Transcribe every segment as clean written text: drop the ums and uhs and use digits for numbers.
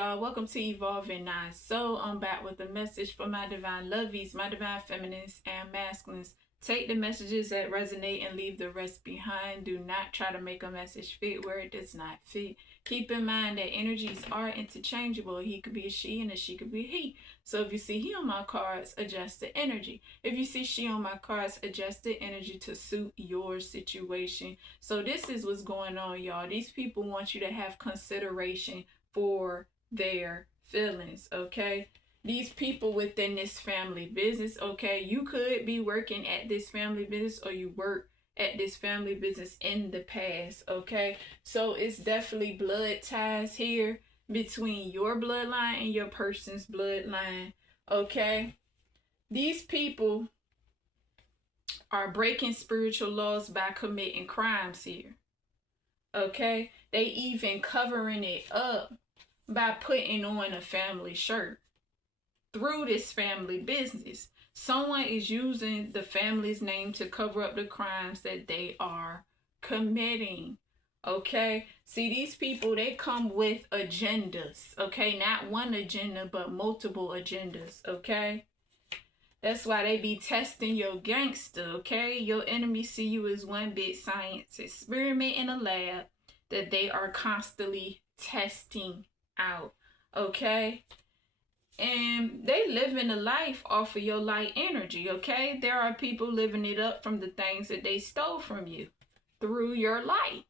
y'all? Welcome to Evolving Nine. So I'm back with a message for my divine lovies, my divine feminines and masculines. Take the messages that resonate and leave the rest behind. Do not try to make a message fit where it does not fit. Keep in mind that energies are interchangeable. He could be a she and a she could be a he. So if you see he on my cards, adjust the energy. If you see she on my cards, adjust the energy to suit your situation. So this is what's going on, y'all. These people want you to have consideration for their feelings, okay? These people within this family business, okay? You could be working at this family business or you work at this family business in the past, okay? So it's definitely blood ties here between your bloodline and your person's bloodline, okay? These people are breaking spiritual laws by committing crimes here, okay? They even covering it up by putting on a family shirt through this family business. Someone is using the family's name to cover up the crimes that they are committing, okay? See, these people, they come with agendas, okay? Not one agenda, but multiple agendas, okay? That's why they be testing your gangster, okay? Your enemies see you as one big science experiment in a lab that they are constantly testing out, okay? And they living a life off of your light energy, okay? There are people living it up from the things that they stole from you through your light,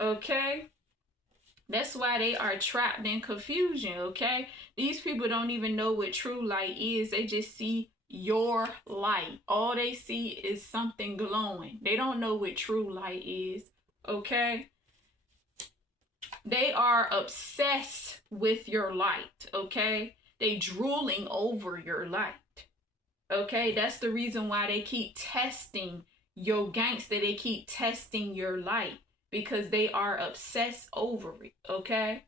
okay? That's why they are trapped in confusion, okay? These people don't even know what true light is. They just see your light. All they see is something glowing. They don't know what true light is, okay? They are obsessed with your light, okay? They drooling over your light, okay? That's the reason why they keep testing your gangster. They keep testing your light because they are obsessed over it, okay?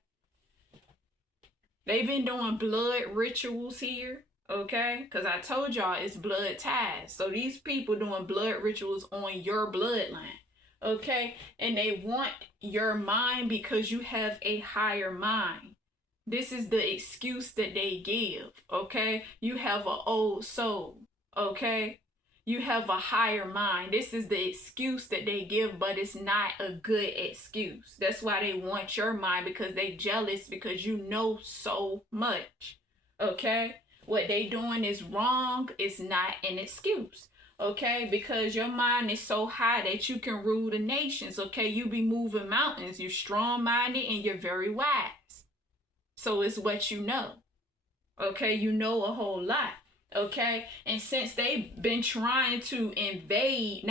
They've been doing blood rituals here, okay? Because I told y'all it's blood ties. So these people doing blood rituals on your bloodline, okay? And they want your mind because you have a higher mind. This is the excuse that they give, okay? You have an old soul, okay? You have a higher mind. This is the excuse that they give, but it's not a good excuse. That's why they want your mind, because they jealous because you know so much, okay? What they doing is wrong. It's not an excuse, okay? Because your mind is so high that you can rule the nations, okay? You be moving mountains. You're strong-minded and you're very wise. So it's what you know, okay? You know a whole lot. Okay, and since they've been trying to invade,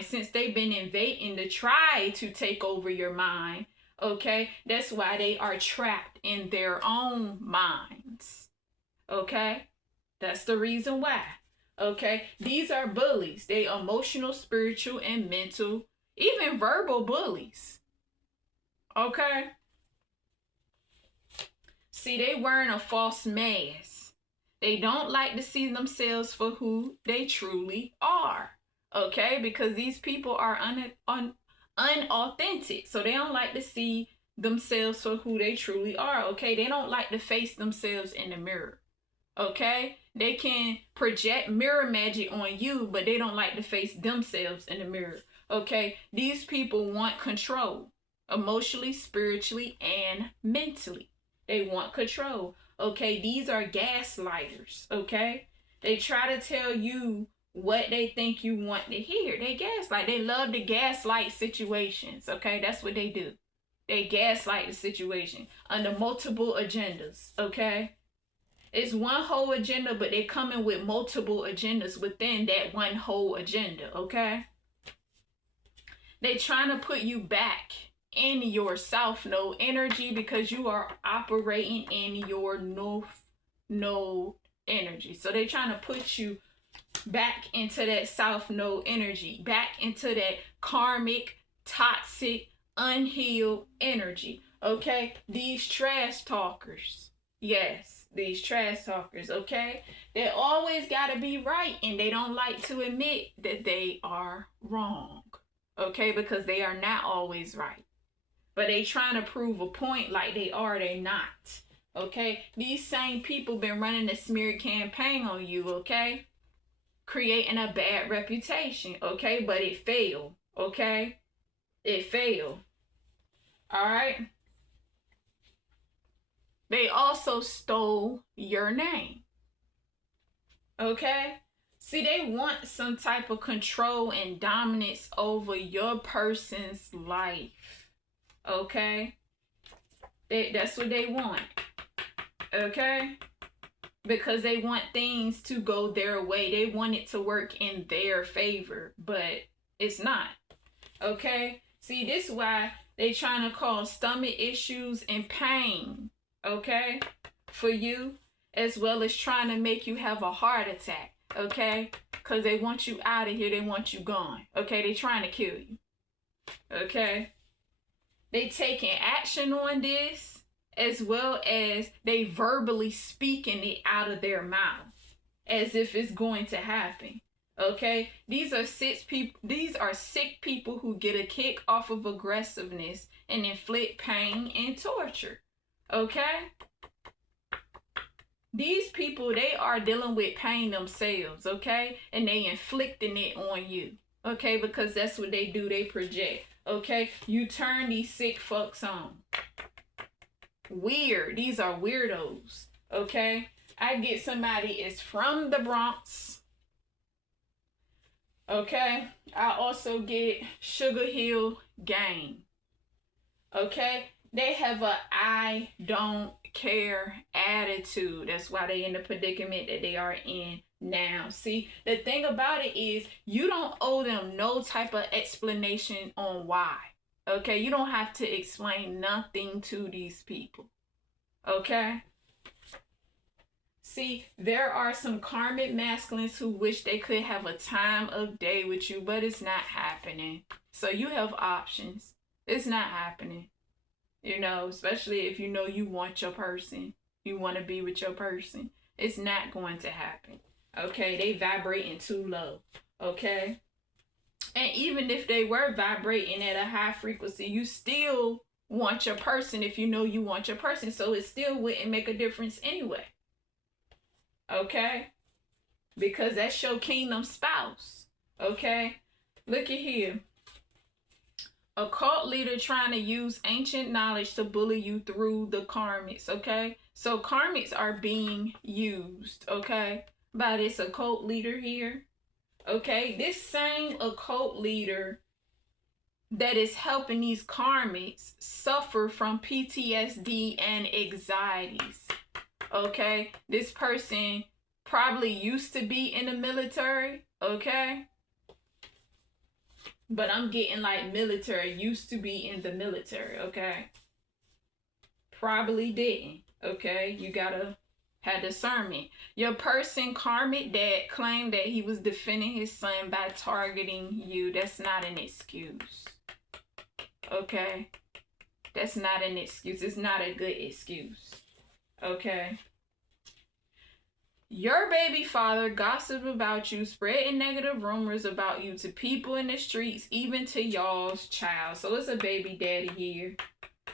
since they've been invading to try to take over your mind, okay, that's why they are trapped in their own minds, okay? That's the reason why, okay? These are bullies. They emotional, spiritual, and mental, even verbal bullies, okay? See, they wearing a false mask. They don't like to see themselves for who they truly are, okay? Because these people are unauthentic, so they don't like to see themselves for who they truly are, okay? They don't like to face themselves in the mirror, okay? They can project mirror magic on you, but they don't like to face themselves in the mirror, okay? These people want control, emotionally, spiritually, and mentally. They want control. Okay, these are gaslighters, okay? They try to tell you what they think you want to hear. They gaslight. They love to gaslight situations, okay? That's what they do. They gaslight the situation under multiple agendas, okay? It's one whole agenda, but they're coming with multiple agendas within that one whole agenda, okay? They trying to put you back in your south node energy because you are operating in your north node energy. So they're trying to put you back into that south node energy, back into that karmic, toxic, unhealed energy, okay? These trash talkers, yes, these trash talkers, okay? They always got to be right, and they don't like to admit that they are wrong, okay? Because they are not always right. but they trying to prove a point like they not. Okay, these same people been running a smear campaign on you, okay, creating a bad reputation, okay, but it failed, okay, it failed. All right. They also stole your name, okay. See, they want some type of control and dominance over your person's life, okay. That's what they want, okay, because they want things to go their way. They want it to work in their favor, but it's not, okay. See, this is why they trying to cause stomach issues and pain, okay, for you, as well as trying to make you have a heart attack, okay, because they want you out of here. They want you gone, okay. They trying to kill you, okay. They taking action on this, as well as they verbally speaking it out of their mouth as if it's going to happen, okay. These are sick people who get a kick off of aggressiveness and inflict pain and torture, okay. These people, they are dealing with pain themselves, okay, and they inflicting it on you, okay, because that's what they do. They project, okay. You turn these sick fucks on. Weird. These are weirdos, okay. I get somebody is from the Bronx, okay. I also get Sugar Hill Gang, okay. They have a I don't care attitude. That's why they in the predicament that they are in now. See, the thing about it is you don't owe them no type of explanation on why, okay. You don't have to explain nothing to these people, okay. See, there are some karmic masculines who wish they could have a time of day with you, but it's not happening. So you have options. It's not happening. You know, especially if you know you want your person, you want to be with your person. It's not going to happen, okay. They vibrating too low, okay. And even if they were vibrating at a high frequency, you still want your person if you know you want your person. So it still wouldn't make a difference anyway, okay, because that's your kingdom spouse, okay. Look at here. A cult leader trying to use ancient knowledge to bully you through the karmics, okay? So karmics are being used, okay, by this occult leader here, okay? This same occult leader that is helping these karmics suffer from PTSD and anxieties, okay? This person probably used to be in the military, okay? But I'm getting like military, used to be in the military, okay? Probably didn't, okay? You gotta have discernment. Your person, karmic dad, claimed that he was defending his son by targeting you. That's not an excuse, okay? That's not an excuse. It's not a good excuse, okay? Your baby father gossiped about you, spreading negative rumors about you to people in the streets, even to y'all's child. So it's a baby daddy here.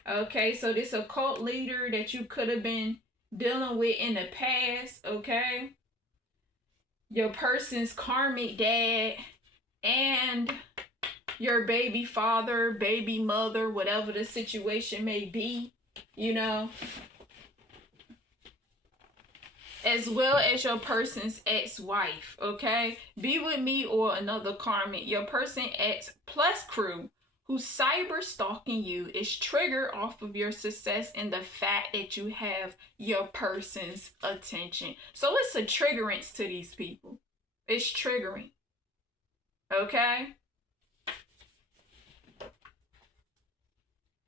Okay, so this occult leader that you could have been dealing with in the past, okay? Your person's karmic dad and your baby father, baby mother, whatever the situation may be, you know, as well as your person's ex-wife, okay? Be with me or another karmic. Your person ex plus crew who's cyber stalking you is triggered off of your success and the fact that you have your person's attention. So it's a triggerance to these people. It's triggering, okay?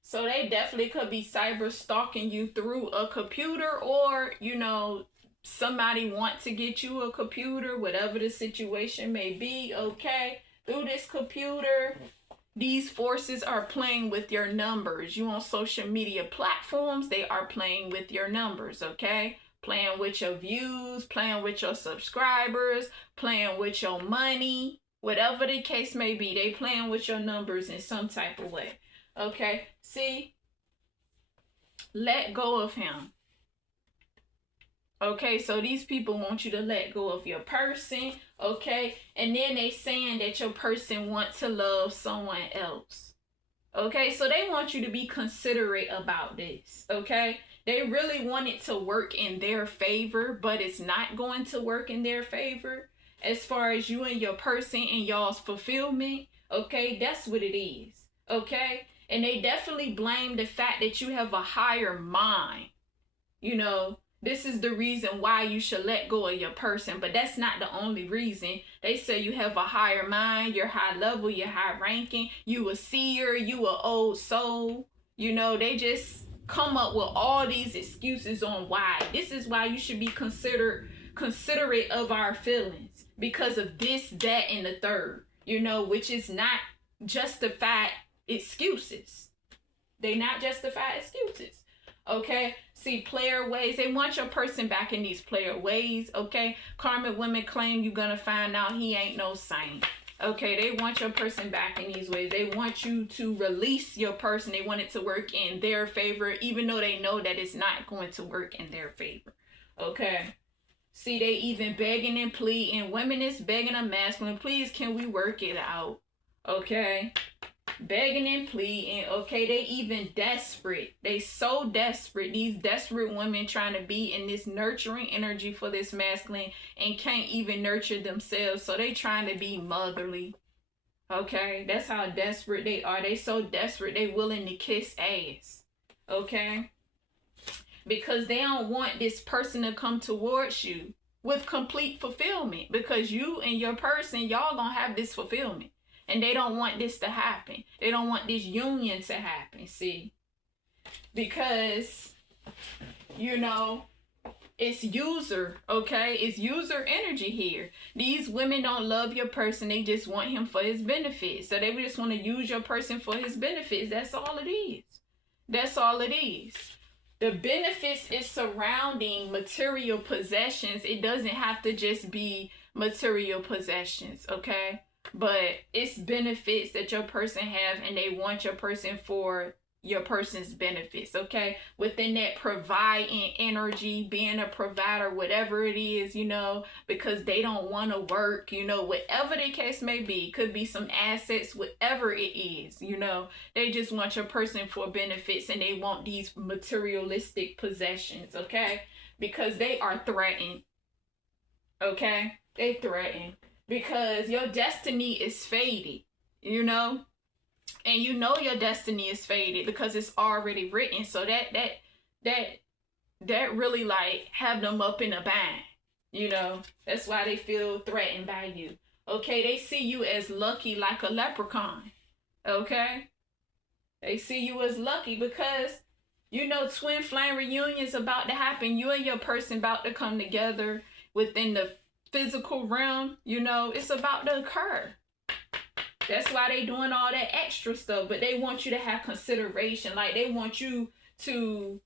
So they definitely could be cyber stalking you through a computer, or, you know, somebody want to get you a computer, whatever the situation may be, okay? Through this computer, these forces are playing with your numbers. You on social media platforms, they are playing with your numbers, okay? Playing with your views, playing with your subscribers, playing with your money, whatever the case may be, they playing with your numbers in some type of way, Okay, see, let go of him. Okay, so these people want you to let go of your person, okay? And then they saying that your person wants to love someone else. Okay, so they want you to be considerate about this, okay? They really want it to work in their favor, but it's not going to work in their favor as far as you and your person and y'all's fulfillment, okay? That's what it is, okay? And they definitely blame the fact that you have a higher mind. You know, this is the reason why you should let go of your person, but that's not the only reason. They say you have a higher mind, you're high level, you're high ranking, you a seer, you a old soul. You know, they just come up with all these excuses on why. This is why you should be considerate of our feelings because of this, that, and the third, you know, which is not justified excuses. They not justified excuses. Okay, see, player ways, they want your person back in these player ways. Okay, karmic women claim you're gonna find out he ain't no saint. Okay, they want your person back in these ways. They want you to release your person. They want it to work in their favor, even though they know that it's not going to work in their favor. Okay, see, they even begging and pleading. Women is begging a masculine, please, can we work it out? Okay, begging and pleading. Okay, they even desperate. They so desperate. These desperate women trying to be in this nurturing energy for this masculine and can't even nurture themselves, so they trying to be motherly. Okay, that's how desperate they are. They so desperate they willing to kiss ass. Okay, because they don't want this person to come towards you with complete fulfillment, because you and your person, y'all gonna have this fulfillment. And they don't want this to happen. They don't want this union to happen, see? Because, you know, it's user, okay? It's user energy here. These women don't love your person. They just want him for his benefits. So they just want to use your person for his benefits. That's all it is. That's all it is. The benefits is surrounding material possessions. It doesn't have to just be material possessions, okay? But it's benefits that your person have, and they want your person for your person's benefits, okay? Within that providing energy, being a provider, whatever it is, you know, because they don't want to work, you know, whatever the case may be. Could be some assets, whatever it is, you know. They just want your person for benefits, and they want these materialistic possessions, okay? Because they are threatened, okay? They threaten. Because your destiny is faded, you know, and you know your destiny is faded because it's already written. So that really like have them up in a bind, you know. That's why they feel threatened by you. Okay, they see you as lucky like a leprechaun. Okay, they see you as lucky because, you know, twin flame reunions about to happen. You and your person about to come together within the physical realm, you know, it's about to occur. That's why they doing all that extra stuff, but they want you to have consideration. Like, they want you to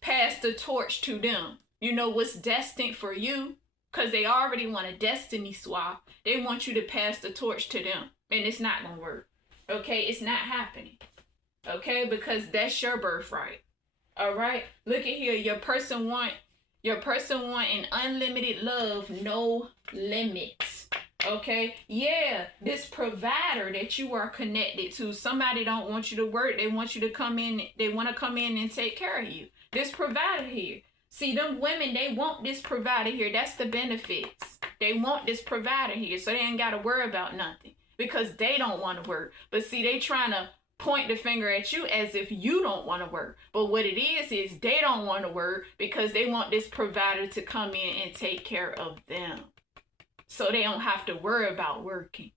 pass the torch to them. You know what's destined for you, because they already want a destiny swap. They want you to pass the torch to them, and it's not gonna work. Okay, it's not happening. Okay, because that's your birthright. All right, look at here. Your person want an unlimited love, no limits. Okay, yeah, this provider that you are connected to, somebody don't want you to work. They want you to come in. They want to come in and take care of you. This provider here. See, them women, they want this provider here. That's the benefits. They want this provider here, so they ain't got to worry about nothing because they don't want to work. But see, they trying to point the finger at you as if you don't want to work. But what it is they don't want to work because they want this provider to come in and take care of them, so they don't have to worry about working.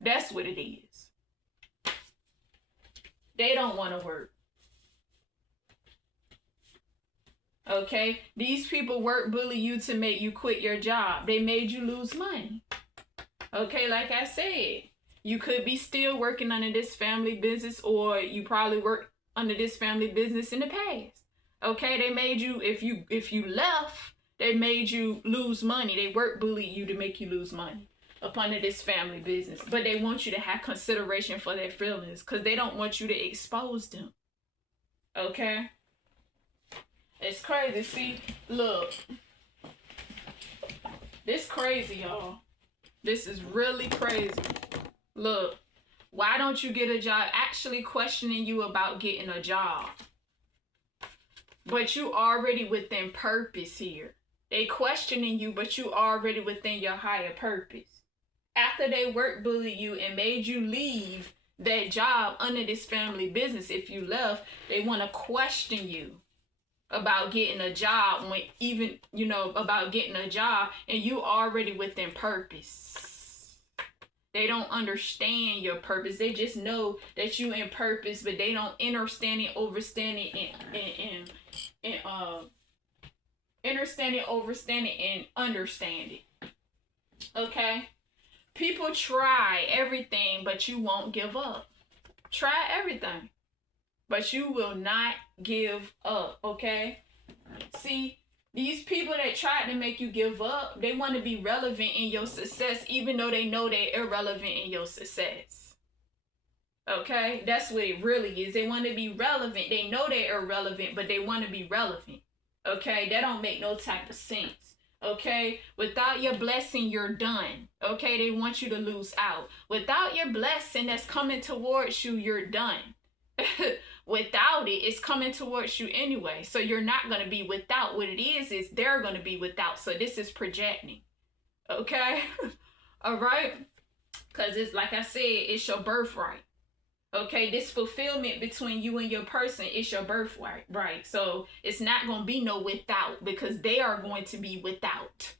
That's what it is. They don't want to work. Okay, these people work bully you to make you quit your job. They made you lose money. Okay, like I said, you could be still working under this family business, or you probably worked under this family business in the past. Okay, they made you, if you left, they made you lose money. They work bully you to make you lose money. up under this family business. But they want you to have consideration for their feelings because they don't want you to expose them. Okay? It's crazy. See, look. This crazy, y'all. This is really crazy. Look. Why don't you get a job? Actually questioning you about getting a job. But you already within purpose here. They questioning you, but you already within your higher purpose. After they work bullied you and made you leave that job under this family business, if you left, they want to question you about getting a job, when even, about getting a job, and you already within purpose. They don't understand your purpose. They just know that you in purpose, but they don't understand it, overstand it, and understand it. Okay? People try everything, but you won't give up. Try everything, but you will not give up. Okay? See, these people that try to make you give up, they want to be relevant in your success, even though they know they're irrelevant in your success. Okay? That's what it really is. They want to be relevant. They know they're irrelevant, but they want to be relevant. Okay? That don't make no type of sense. Okay? Without your blessing, you're done. Okay? They want you to lose out. Without your blessing that's coming towards you, you're done. Without it, it's coming towards you anyway. So you're not going to be without. What it is they're going to be without. So this is projecting. Okay? All right? Because it's like I said, it's your birthright. Okay? This fulfillment between you and your person is your birthright. Right? So it's not going to be no without, because they are going to be without.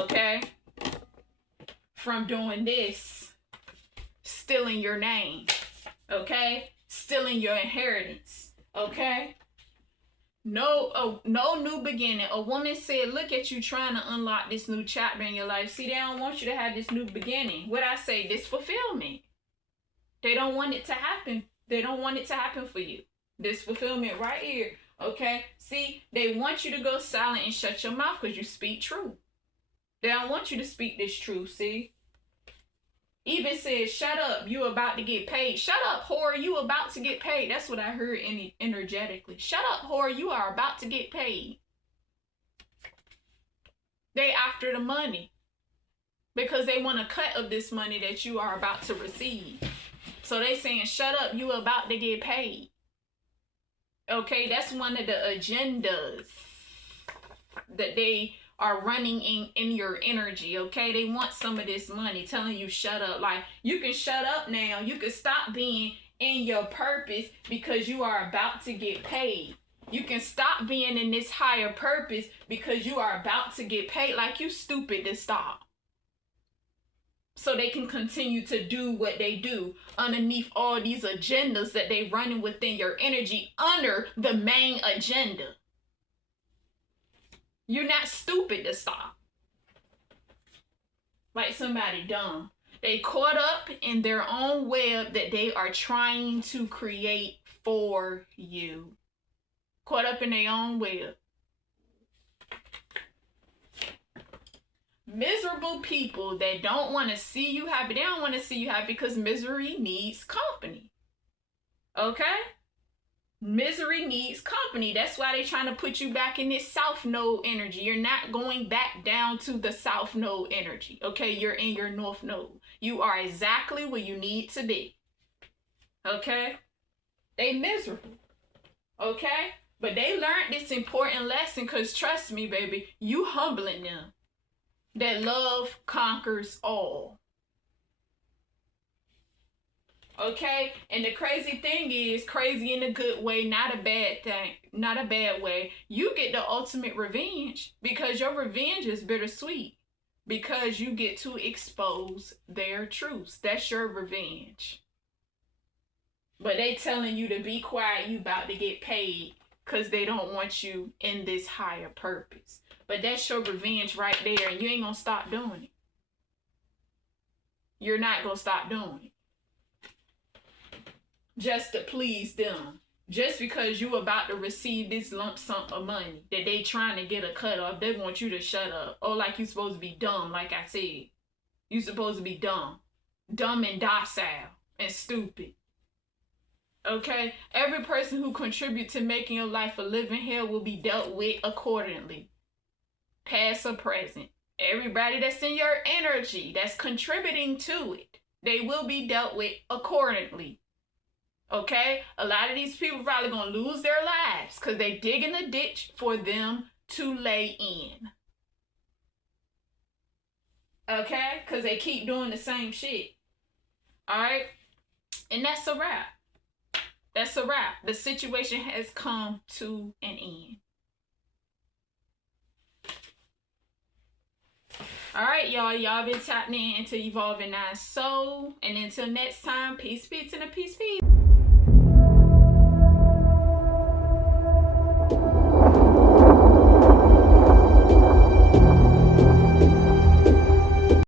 Okay? From doing this, stealing your name. Okay? Stealing your inheritance. Okay? No new beginning. A woman said, look at you trying to unlock this new chapter in your life. See, they don't want you to have this new beginning. What I say, this fulfillment. They don't want it to happen. They don't want it to happen for you. This fulfillment right here. Okay? See, they want you to go silent and shut your mouth because you speak truth. They don't want you to speak this truth, see? Even said, shut up, you about to get paid. Shut up, whore, you about to get paid. That's what I heard energetically. Shut up, whore, you are about to get paid. They after the money. Because they want a cut of this money that you are about to receive. So they saying, shut up, you about to get paid. Okay, that's one of the agendas that they are running in your energy. Okay, they want some of this money, telling you shut up. Like, you can shut up now. You can stop being in your purpose because you are about to get paid. You can stop being in this higher purpose because you are about to get paid. Like, you stupid to stop. So they can continue to do what they do underneath all these agendas that they running within your energy under the main agenda. You're not stupid to stop. Like somebody dumb. They caught up in their own web that they are trying to create for you. Caught up in their own web. Miserable people that don't want to see you happy. They don't want to see you happy because misery needs company. Okay? Misery needs company. That's why they're trying to put you back in this south node energy. You're not going back down to the south node energy. Okay? You're in your north node. You are exactly where you need to be. Okay? They miserable. Okay? But they learned this important lesson because trust me, baby, you humbling them. That love conquers all. Okay? And the crazy thing is, crazy in a good way, not a bad thing, not a bad way. You get the ultimate revenge because your revenge is bittersweet because you get to expose their truths. That's your revenge. But they telling you to be quiet, you about to get paid because they don't want you in this higher purpose. But that's your revenge right there, and you ain't gonna stop doing it. You're not gonna stop doing it. Just to please them. Just because you about to receive this lump sum of money that they trying to get a cut off, they want you to shut up. Oh, like you supposed to be dumb, like I said. You supposed to be dumb. Dumb and docile and stupid. Okay? Every person who contributes to making your life a living hell will be dealt with accordingly. Past or present. Everybody that's in your energy, that's contributing to it, they will be dealt with accordingly. Okay? A lot of these people probably gonna lose their lives because they digging a ditch for them to lay in. Okay? Because they keep doing the same shit. Alright? And that's a wrap. That's a wrap. The situation has come to an end. Alright, y'all. Y'all been tapping into Evolving Nine Soul. And until next time, peace, peace, and a peace, peace.